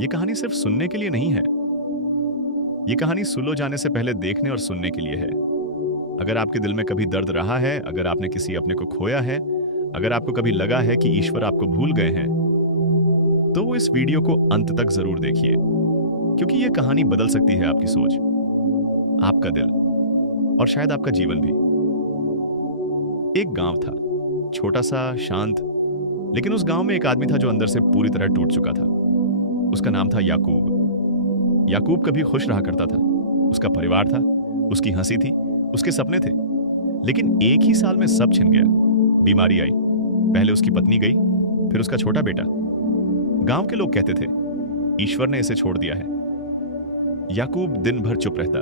ये कहानी सिर्फ सुनने के लिए नहीं है। ये कहानी सुलो जाने से पहले देखने और सुनने के लिए है। अगर आपके दिल में कभी दर्द रहा है, अगर आपने किसी अपने को खोया है, अगर आपको कभी लगा है कि ईश्वर आपको भूल गए हैं, तो वो इस वीडियो को अंत तक जरूर देखिए, क्योंकि ये कहानी बदल सकती है आपकी सोच, आपका दिल और शायद आपका जीवन भी। एक गांव था, छोटा सा, शांत, लेकिन उस गांव में एक आदमी था जो अंदर से पूरी तरह टूट चुका था। उसका नाम था याकूब। याकूब कभी खुश रहा करता था। उसका परिवार था, उसकी हंसी थी, उसके सपने थे। लेकिन एक ही साल में सब छिन गया। बीमारी आई। पहले उसकी पत्नी गई, फिर उसका छोटा बेटा। गांव के लोग कहते थे, ईश्वर ने इसे छोड़ दिया है। याकूब दिन भर चुप रहता,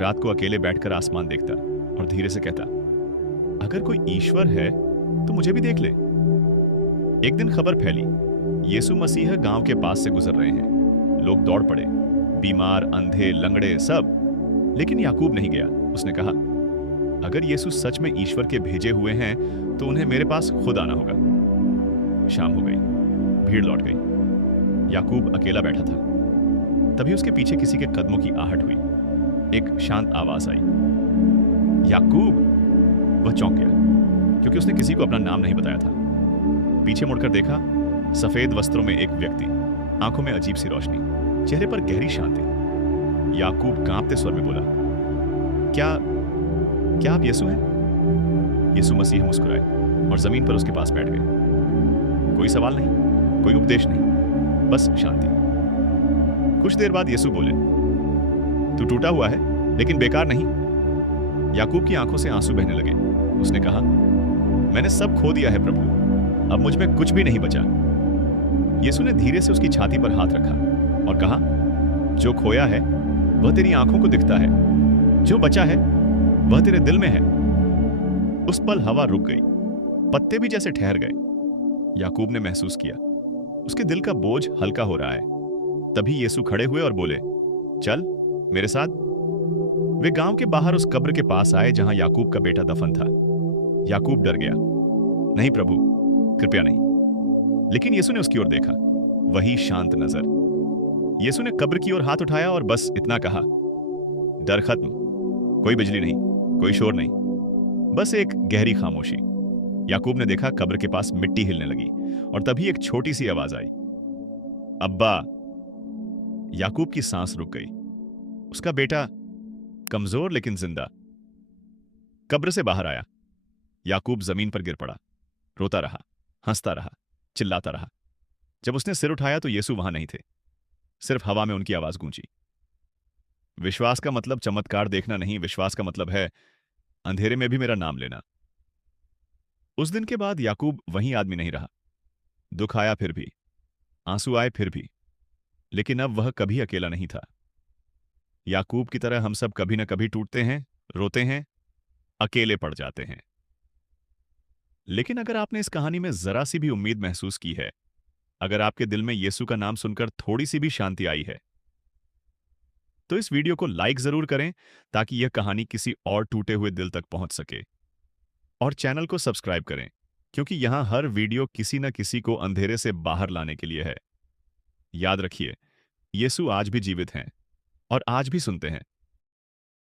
रात को अकेले बैठकर आसमान देखता और धीरे से कहता, अगर कोई ईश्वर है तो मुझे भी देख ले। एक दिन खबर फैली, यीशु मसीह गांव के पास से गुजर रहे हैं। लोग दौड़ पड़े, बीमार, अंधे, लंगड़े, सब। लेकिन याकूब नहीं गया। उसने कहा, अगर यीशु सच में ईश्वर के भेजे हुए हैं तो उन्हें मेरे पास खुद आना होगा। शाम हो गई, भीड़ लौट गई। याकूब अकेला बैठा था। तभी उसके पीछे किसी के कदमों की आहट हुई। एक शांत आवाज आई, याकूब। वह चौंक गया, क्योंकि उसने किसी को अपना नाम नहीं बताया था। पीछे मुड़कर देखा, सफेद वस्त्रों में एक व्यक्ति, आंखों में अजीब सी रोशनी, चेहरे पर गहरी शांति। याकूब कांपते स्वर में बोला, क्या क्या आप यीशु हैं? यीशु मसीह मुस्कुराए और जमीन पर उसके पास बैठ गए। कोई सवाल नहीं, कोई उपदेश नहीं, बस शांति। कुछ देर बाद यीशु बोले, तू टूटा हुआ है लेकिन बेकार नहीं। याकूब की आंखों से आंसू बहने लगे। उसने कहा, मैंने सब खो दिया है प्रभु, अब मुझ में कुछ भी नहीं बचा। यीशु ने धीरे से उसकी छाती पर हाथ रखा और कहा, जो खोया है वह तेरी आंखों को दिखता है, जो बचा है वह तेरे दिल में है। उस पल हवा रुक गई, पत्ते भी जैसे ठहर गए। याकूब ने महसूस किया, उसके दिल का बोझ हल्का हो रहा है। तभी यीशु खड़े हुए और बोले, चल मेरे साथ। वे गांव के बाहर उस कब्र के पास आए जहां याकूब का बेटा दफन था। याकूब डर गया, नहीं प्रभु, कृपया नहीं। लेकिन यीशु ने उसकी ओर देखा, वही शांत नजर। यीशु ने कब्र की ओर हाथ उठाया और बस इतना कहा, डर खत्म। कोई बिजली नहीं, कोई शोर नहीं, बस एक गहरी खामोशी। याकूब ने देखा, कब्र के पास मिट्टी हिलने लगी और तभी एक छोटी सी आवाज आई, अब्बा। याकूब की सांस रुक गई। उसका बेटा, कमजोर लेकिन जिंदा, कब्र से बाहर आया। याकूब जमीन पर गिर पड़ा, रोता रहा, हंसता रहा, चिल्लाता रहा। जब उसने सिर उठाया तो यीशु वहां नहीं थे, सिर्फ हवा में उनकी आवाज गूंजी। विश्वास का मतलब चमत्कार देखना नहीं, विश्वास का मतलब है अंधेरे में भी मेरा नाम लेना। उस दिन के बाद याकूब वही आदमी नहीं रहा। दुख आया फिर भी, आंसू आए फिर भी, लेकिन अब वह कभी अकेला नहीं था। याकूब की तरह हम सब कभी न कभी टूटते हैं, रोते हैं, अकेले पड़ जाते हैं। लेकिन अगर आपने इस कहानी में जरा सी भी उम्मीद महसूस की है, अगर आपके दिल में यीशु का नाम सुनकर थोड़ी सी भी शांति आई है, तो इस वीडियो को लाइक जरूर करें ताकि यह कहानी किसी और टूटे हुए दिल तक पहुंच सके। और चैनल को सब्सक्राइब करें, क्योंकि यहां हर वीडियो किसी न किसी को अंधेरे से बाहर लाने के लिए है। याद रखिए, यीशु आज भी जीवित हैं और आज भी सुनते हैं।